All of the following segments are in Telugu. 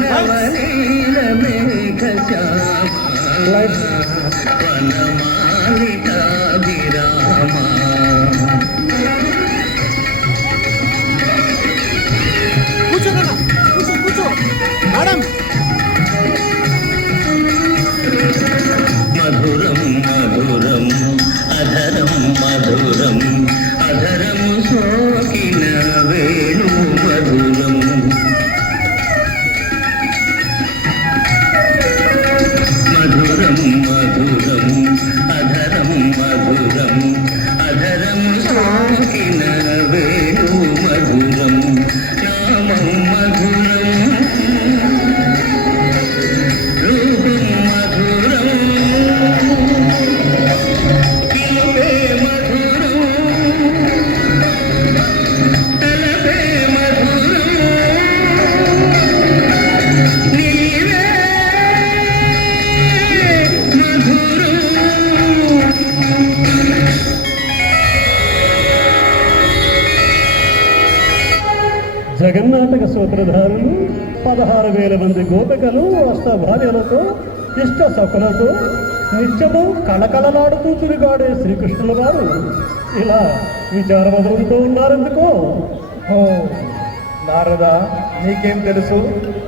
నవనీల మేఘ వనమాలిక విరామ మధురం మధురం అధరం మధురం అధరం సోకిన వేణు మధురం మధురం మధురం అధరం మధురం అధరం సోకిన వేణు మధురం నామం మధురం రూపం మధురం కిలపే మధురం తలపే మధురం నీవే మధురం. జగన్నాటక సూత్రధారులు 16,000 మంది గోపికలు అష్టభార్యలతో ఇష్ట సకులతో నిత్యము కళకళలాడుతూ తిరిగాడే శ్రీకృష్ణుల వారు ఇలా విచారమధురంతో ఉన్నారెందుకో. ఓ నారద, నీకేం తెలుసు?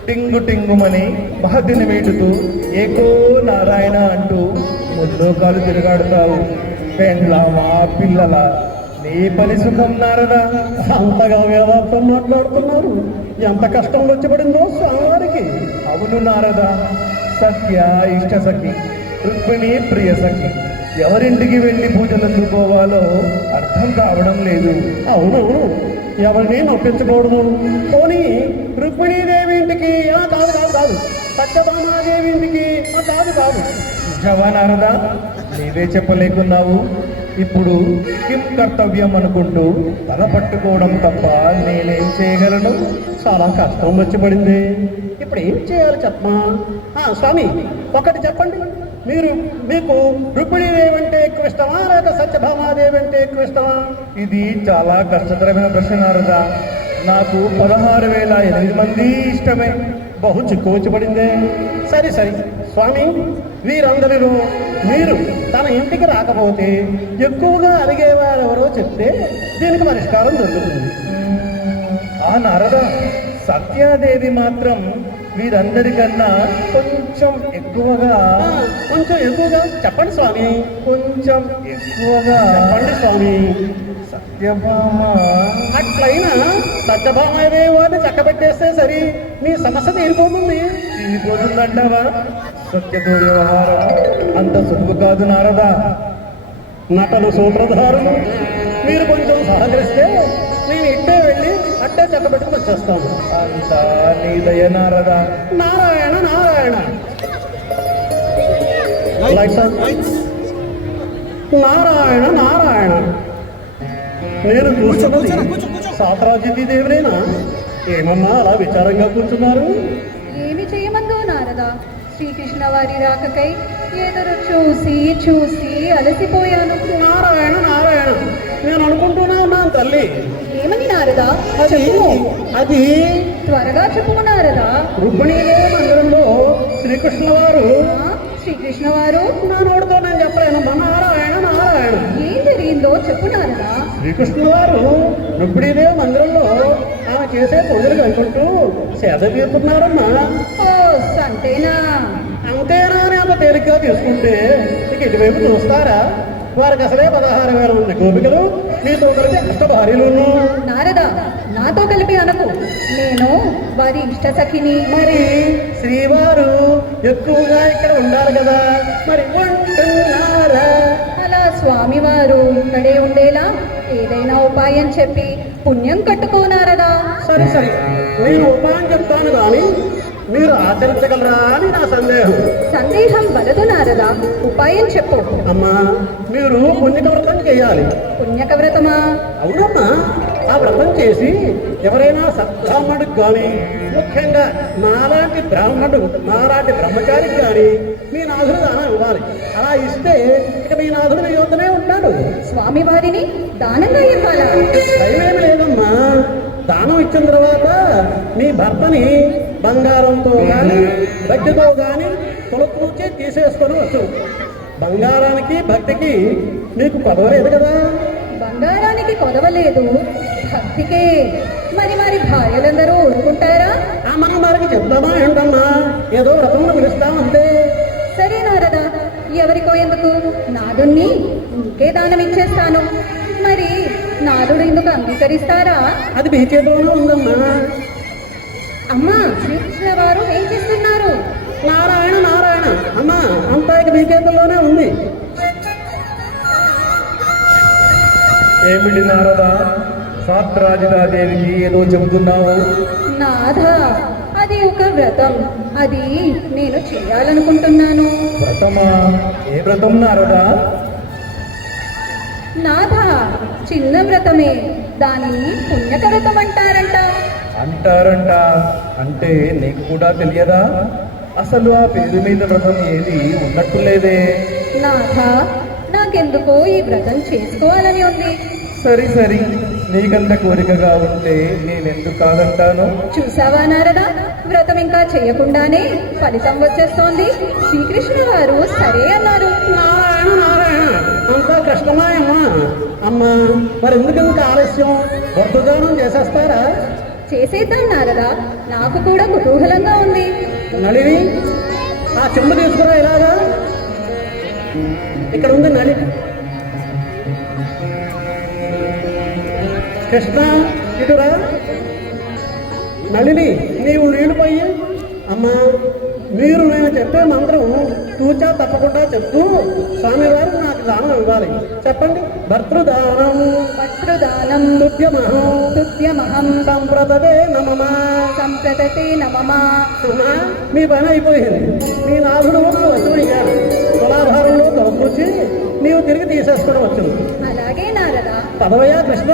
టింగు టింగుమని మహతిని మీటుతూ ఏకో నారాయణ అంటూ ముల్లోకాలు తిరుగాడుతావు. పెండ్లామా పిల్లల నీ పని సుఖం నారదా. అంతగా వేదాంతం మాట్లాడుతున్నారు. ఎంత కష్టం వచ్చి పడిందో స్వామివారికి. అవును నారద, సత్య ఇష్ట సఖి, రుక్మిణి ప్రియ సఖి ఎవరింటికి వెళ్ళి పూజలు అందుకోవాలో అర్థం కావడం లేదు. అవునవును, ఎవరిని నొప్పించకూడదు. పోనీ రుక్మిణీదేవి ఇంటికి కాదు కాదు కాదు, సత్యభామాదేవి ఇంటికి కాదు కాదు. నిజమా నారద? నీవే చెప్పలేకున్నావు. ఇప్పుడు కిం కర్తవ్యం అనుకుంటూ తల పట్టుకోవడం తప్ప నేనేం చేయగలను? చాలా కష్టం వచ్చి పడింది. ఇప్పుడు ఏం చేయాలి చెప్పమా? స్వామి ఒకటి చెప్పండి. మీకు రుక్మిణీదేవి అంటే ఎక్కువ ఇష్టమా లేక సత్యభామాదేవి అంటే ఎక్కువ ఇష్టమా? ఇది చాలా కష్టతరమైన ప్రశ్న నారద. నాకు 16,008 మంది ఇష్టమే. బహు చిక్కు వచ్చి పడిందే. సరే సరే స్వామి, వీరందరిలో మీరు తన ఇంటికి రాకపోతే ఎక్కువగా అడిగేవారు ఎవరో చెప్తే దీనికి పరిష్కారం దొరుకుతుంది. ఆ నారద, సత్యాదేవి మాత్రం వీరందరికన్నా కొంచెం ఎక్కువగా చెప్పండి స్వామి. కొంచెం ఎక్కువగా చెప్పండి స్వామి. సత్యభామ అట్లయినా సత్యభామాదేవి వారిని చక్కబెట్టేస్తే సరి, మీ సమస్య తీరిపోతుంది. తీరిపోతుందంటావా? సత్యతో వ్యవహారం అంత సులువు కాదు నారద. నటలు సూత్రధారులు మీరు కొంచెం సహకరిస్తే నేను ఇట్టే వెళ్ళి అట్టే చక్కబెట్టుకుని వచ్చేస్తాను. అంతా నీ దయ నారద. నారాయణ నారాయణ. నారాయణ నారాయణ. నేను కూర్చున్నది సాత్రాజితి దేవినేనా? ఏమన్నా అలా విచారంగా కూర్చున్నారు? ఏమి చేయమందో నారద, శ్రీకృష్ణ వారి రాకకై ఎదురు చూసి చూసి అలసిపోయాను. నారాయణ నారాయణ. నేను అనుకుంటూనే ఉన్నాను తల్లి. ఏమని నారద? అది త్వరగా చెప్పుము నారద. రుక్మిణీదేవి మందిరంలో శ్రీకృష్ణుల వారు శ్రీకృష్ణ వారు నా నోటితో నేను చెప్పలేనమ్మా. నారాయణ నారాయణ. ఏం జరిగిందో చెప్పు నారద. శ్రీకృష్ణుల వారు రుక్మిణీదేవి మందిరంలో ఆమె చేసే పూజలు అనుకుంటూ సేద తీరుతున్నారమ్మా. ఓ సంతేనా? అంతేనా అని అంత తేలిగ్గా తీసుకుంటే ఇక ఇటువైపు చూస్తారా? వారికి అసలే 16,000 మంది గోపికలు, నీతో కలిపి అష్ట భార్యలు. నారద, నాతో కలిపి అనకు. నేను వారి ఇష్ట సఖిని. మరి శ్రీవారు ఎక్కువగా ఇక్కడ ఉండాలి కదా, మరి ఉంటున్నారా? అలా స్వామివారు ఇక్కడే ఉండేలా ఏదైనా ఉపాయం చెప్పి పుణ్యం కట్టుకోనారదా? సరే సరే, నేను ఉపాయం చెప్తాను కానీ మీరు ఆచరించగలరా అని నా సందేహం. సందేహం వలదు నారదా, ఉపాయం చెప్పు. అమ్మా, మీరు పుణ్యక వ్రతం చేయాలి. పుణ్యక వ్రతమా? అవునమ్మా. ఆ వ్రతం చేసి ఎవరైనా సద్బ్రాహ్మణుడికి కానీ, ముఖ్యంగా నాలాంటి బ్రహ్మచారికి కానీ మీ నాథుడు దానం ఇవ్వాలి. అలా ఇస్తే ఇక మీ నాథుడు మీ యొద్దనే ఉంటాడు. స్వామి వారిని దానంగా ఇవ్వాలా? భయమేమి లేదమ్మా. దానం ఇచ్చిన తర్వాత మీ భర్తని బంగారంతో కానీ భక్తితో కానీ కొలుపు నుంచి తీసేసుకొని వచ్చు. బంగారానికి భక్తికి నీకు కొదవలేదు కదా. బంగారానికి కొదవలేదు, భక్తికే. మరి భార్యలందరూ ఊరుకుంటారా? అమ్మ మరికి చెప్తామా ఏంటమ్మా, ఏదో రథంలో పిలుస్తామంతే. సరే నారదా, ఎవరికో ఎందుకు, నాదుణ్ణి ఇంకే దానం ఇచ్చేస్తాను. మరి నాదుడు ఎందుకు అంగీకరిస్తారా? అది మీ చేతిలోనే ఉందమ్మా. అమ్మా, శ్రీకృష్ణ వారు ఏం చేస్తున్నారు? నారాయణ నారాయణ అమ్మా, అంతా ఇక మీ చేతుల్లోనే ఉంది. ఏమిటి నారదా, సాత్రాజితాదేవికి ఏదో చెబుతున్నావు? నాథ, అది ఒక వ్రతం. అది నేను చేయాలనుకుంటున్నాను. వ్రతమా? ఏ వ్రతం నారదా? నాథ, చిన్న వ్రతమే. దానిని పుణ్యక వ్రతం అంటారంట. అంటారంట అంటే నీకు కూడా తెలియదా? అసలు ఆ పేరు మీద వ్రతం ఏది ఉన్నట్టు లేదే. నాథ, నాకెందుకో ఈ వ్రతం చేసుకోవాలని ఉంది. సరి నీకంత కోరికగా ఉంటే నేనెందుకు కాదంటాను? చూసావా నారదా, వ్రతం ఇంకా చేయకుండానే ఫలితం వచ్చేస్తోంది. శ్రీకృష్ణ వారు సరే అన్నారు. నారాయణ నారాయణ అంతా కష్టమాయమ్మా. అమ్మా మరి ఎందుకు ఇంత ఆలస్యం, వర్ధదానం చేసేస్తారా? చేసేద్దాం నారదా, నాకు కూడా కుతూహలంగా ఉంది. నళిని, ఆ చెంబు తీసుకురా. ఇలాగా ఇక్కడ ఉంది నళి. కృష్ణ ఇటురా. నళిని, నీవు నీళ్లు పోయి. అమ్మా, మీరు నేను చెప్పే మంత్రం తూచా తప్పకుండా చెప్తూ స్వామివారు నాకు దానం ఇవ్వాలి. చెప్పండి. భర్తృదానం వస్త్రదానం తుభ్యమహం తుభ్యమహం సంప్రదతే నమః. సంప్రదతే నమః. అమ్మా, మీ పని అయిపోయింది. మీ నాథుడు వసూలించాడు. తులాభారంలో తొలగూర్చి నీవు తిరిగి తీసేసుకుని వచ్చును. అలాగే నారదా. పదవయ్యా కృష్ణ.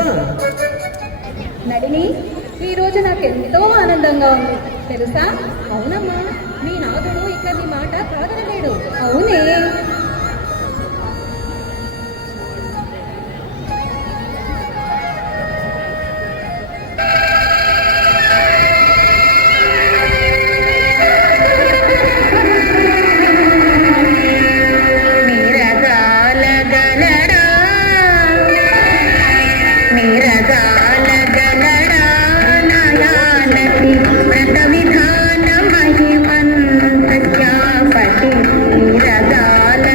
నడిని, ఈ రోజు నాకెంతో ఆనందంగా ఉంది తెలుసా? అవునమ్మా, మీ నాదుడు ఇక నీ మాట కాదనలేడు. అవునే. వ్రత విధాన మహిమన్ ప్రజాపతి రగాల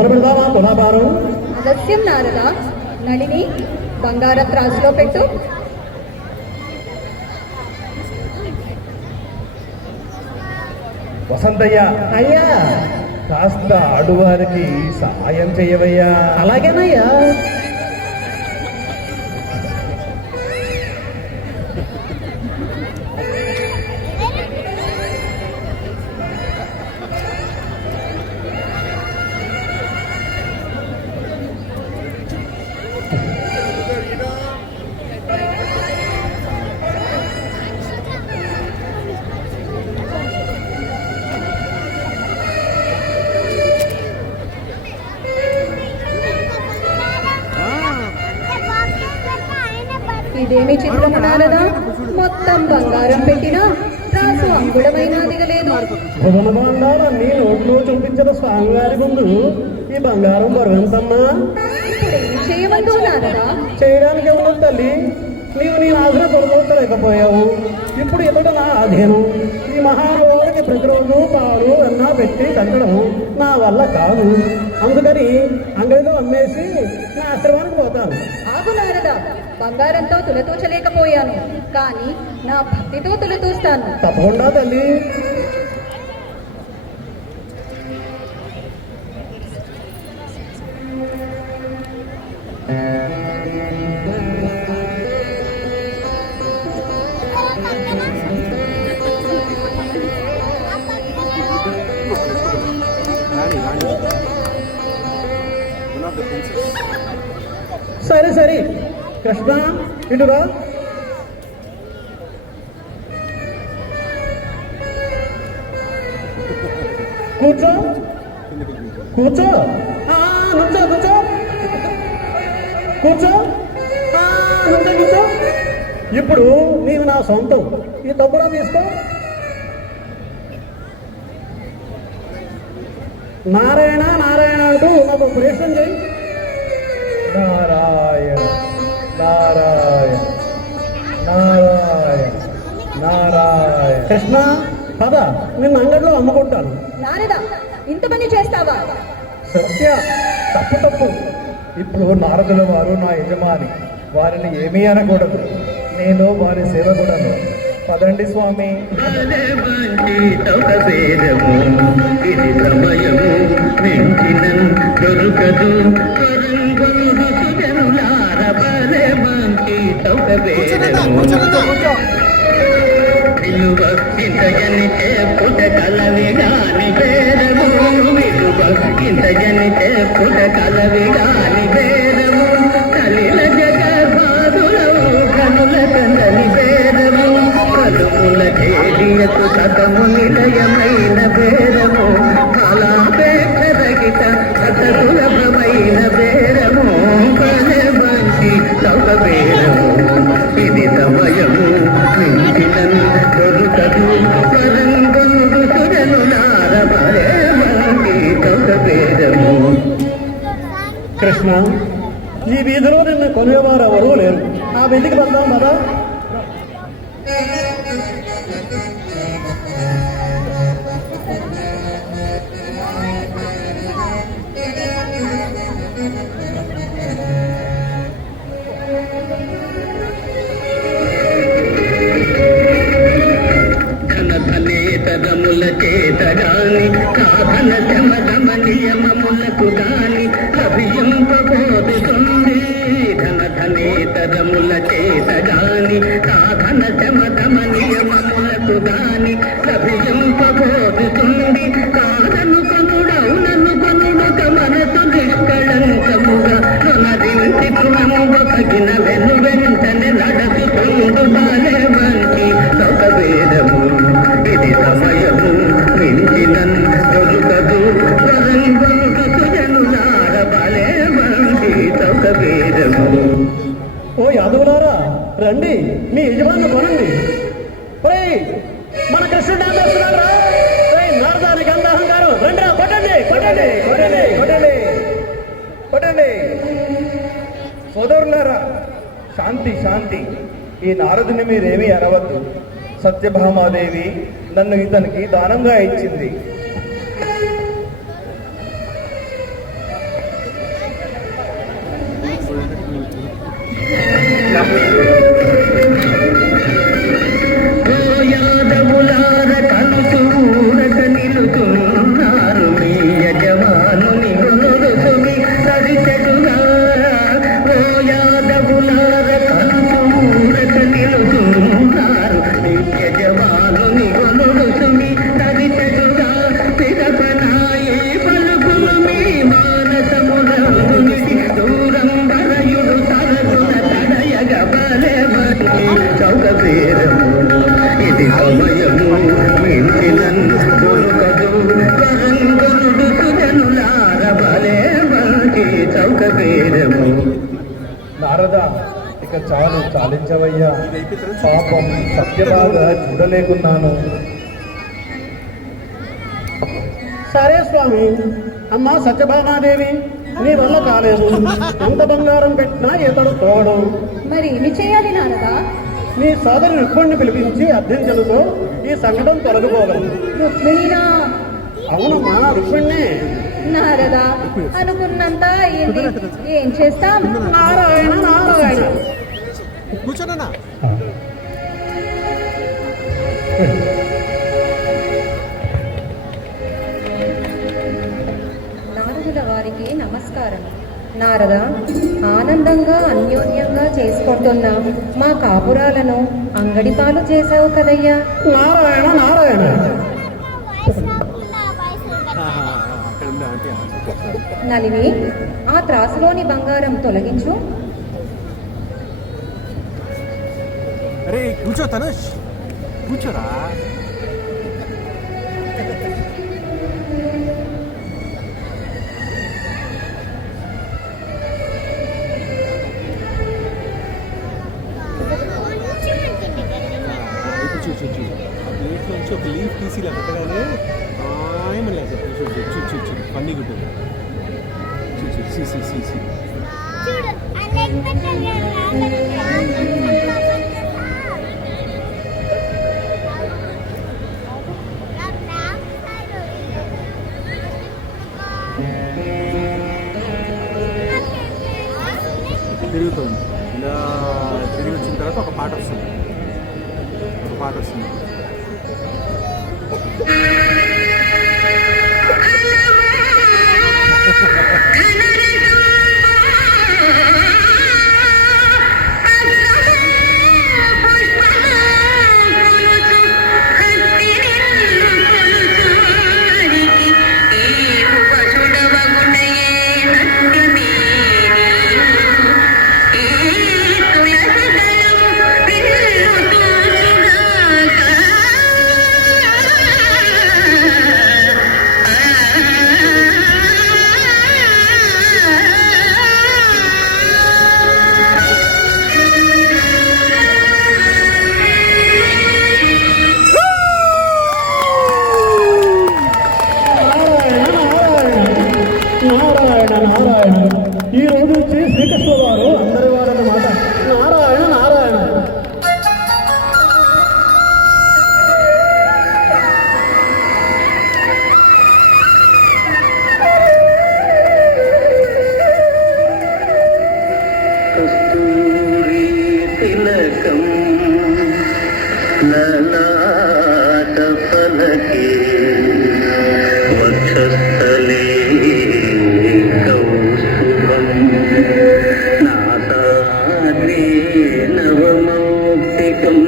మొదలు పెడదామా తులాభారం? ఆలస్యం నారదా. నళిని, బంగారం త్రాసులో పెట్టు. వసంతయ్య, అయ్యా కాస్త ఆడువారికి సహాయం చేయవయ్యా. అలాగేనయ్యా. ఇదేమి చిత్రము నారదా. మొత్తం బంగారం పెట్టినా త్రాసు అంగుళమైనా దిగలేదు. భువన భాండాల నీ నోట్లో చూపించిన స్వామివారి ముందు ఈ బంగారం బరువెంతమ్మా? ఇప్పుడు ఏం చేయమందు నారదా? చేయడానికి ఉండదు తల్లి. నీవు నీ ఆధీన తొలగొట్టలేకపోయావు. ఇప్పుడు ఇతడు నా అధీనం. ఈ మహానుభావుడికి ప్రతిరోజు పాలు అన్నా పెట్టి కట్టడం నా వల్ల కాదు. అందుకని అంగడిలో అమ్మేసి నా ఆశ్రమానికి పోతాను. ఆగు నారదా. బంగారంతో తులతూచలేకపోయాను, కానీ నా భక్తితో తులతూస్తాను. తప్పకుండా తల్లి. సరే సరే కృష్ణ, ఇటురా. కూర్చో కూర్చో. నుంచో కూర్చో. కూర్చో. నుంచో కూర్చో. ఇప్పుడు నీవు నా సొంతం. ఈ తప్పుడా తీసుకో. నారాయణ నారాయణ అంటూ నాకు ప్రయత్నం చేయి. నారాయణ నారాయణ నారాయణ నారాయణ. కృష్ణ పద, నిన్ను అంగడిలో అమ్ముకుంటాను. నారదా, ఇంత పని చేస్తావా? సత్య, తప్పు తప్పు. ఇప్పుడు నారదుల వారు నా యజమాని, వారిని ఏమీ అనకూడదు. నేను వారి సేవకుడను. పదండి స్వామి. భలే మంచి తొకబేరము, ఇది సమయము వెంచినన్ దొరుకదు కొరంగొల్గు సుజనులార. భలే మంచి తొకబేరము, విలువ ఇంతజనితే పుట కలవి గాని బేరము. విలువ ఇంతజనితే పుట కలవి గాని బేరము. కలిల జగబాదులవు కనుల కందని బేరము. కలుముల తేలియకు సతము నిలయమైన బేరము. కళాపేక్షరగిత అత సులభమైన బేరము. భలే మంచి తొక బేరము, ఇది సమయము మించినన్ దొరుకదు వరంగొల్గు సుజనులార. భలే మంచి తొక బేరము. కృష్ణ, ఈ వీధిలో నిన్ను కొనేవారు ఎవరూ లేరు. ఆ వీధికి వెళ్దాం కదా. ధనధనేతరముల చేతగాని సాధన శమధమ నియమములకు గాని అభియంపబోధుతుంది. ధనధనేతరముల చేతగాని సాధన శమధమ నియమములకు గాని అభియంపబోధుతుంది. కాదను కొనుడౌనను కొనుడొక మనసు నిష్కళంకముగా కొనదించి గుణముగగిన వెను వెంటనే నడచుకుందు. బాలే మంచి తొక వేదము, ఇది సమయము మించినన్ దొరుకదు వరంగొల్గు సుజనులార. భలే మంచి తొక వేదము. ఓ యాదవులారా, రండి, మీ యజమాని కొనండి. ఒరేయ్, మన కృష్ణుడు డాన్స్ వస్తున్నారా? నారదానికి అంత అహంకారం. రండి, కొట్టండి కొట్టండి కొట్టండి కొట్టండి పడండి. సోదరులారా, శాంతి శాంతి. ఈ నారదుని మీరేమీ అనవద్దు. సత్యభామాదేవి నన్ను ఇతనికి దానంగా ఇచ్చింది. చాలు చాలించవయ్యా. పాపం సత్యబాధ చూడలేకున్నాను. సరే స్వామి. అమ్మా సత్యభామాదేవి, నీ వల్ల కాలేదు. ఎంత బంగారం పెట్టినా ఇతడు తోడు. మరి ఏమి చేయాలి నారదా? నీ సోదరి రుక్మిణిని పిలిపించి అర్థించలుకో, ఈ సంకటం తొలగిపోగలదు. రుక్మిణినా? అవునమ్మా, రుక్మిణ్ణే. నారదా, అనుకున్నంత అయ్యింది. ఏం చేస్తాం? నారాయణ నారాయణ. కూర్చోనన్నా. నారదుల వారికి నమస్కారం. నారద, ఆనందంగా అన్యోన్యంగా చేసుకుంటున్న మా కాపురాలను అంగడి పాలు చేశావు కదయ్యా. నారాయణ నారాయణ. నలిని, ఆ త్రాసులోని బంగారం తొలగించు. అరే కూర్చో తనుష్, కూర్చోరా. చూ ఆ ప్లేట్లో నుంచి ఒక లీఫ్ తీసి ఇలా పెట్టగానే ఏమన్నా చూ పన్నీ గుట్టు చూ. తిరుగుతుంది. ఇలా తిరిగి వచ్చిన తర్వాత ఒక పాట వస్తుంది. ఈ రోజు నుంచి శ్రీకృష్ణ వారు అందరి వారన్నమాట. నారాయణ నారాయణ. కస్తూరి తిలకం లలాట ఫలకే వక్షస్థలే కౌస్తుభం నాసాగ్రే నవమౌక్తికం